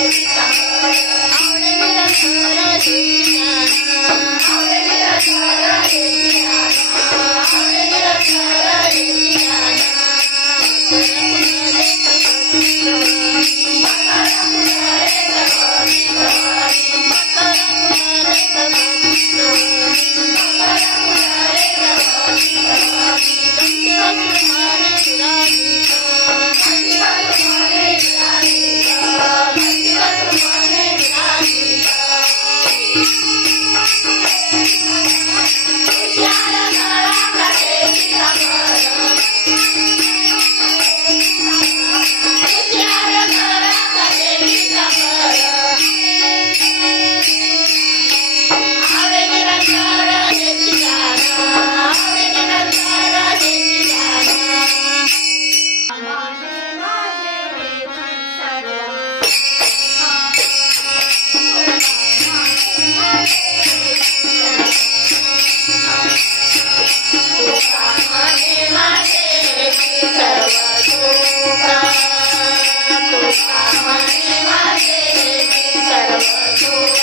I'm gonna I'm a man of few words.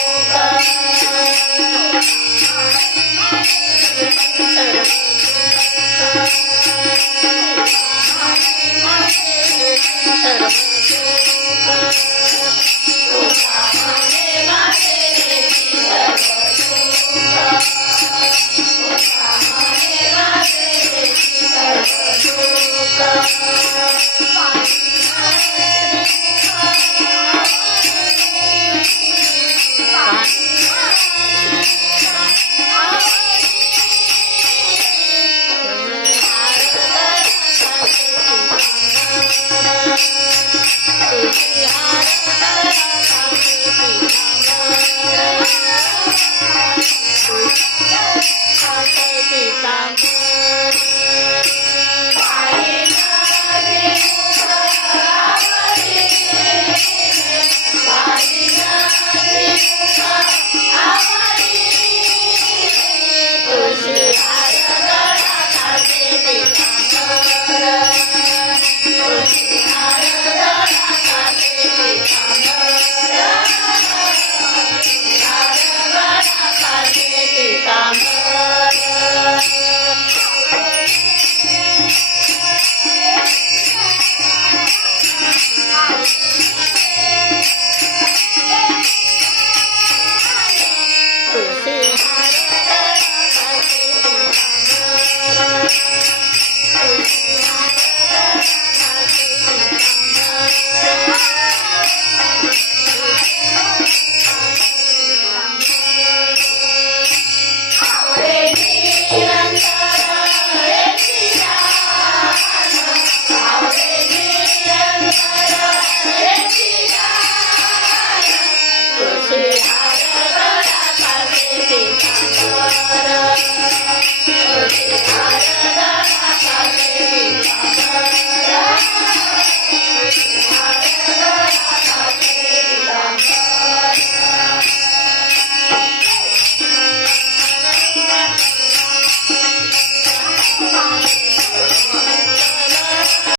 Bye.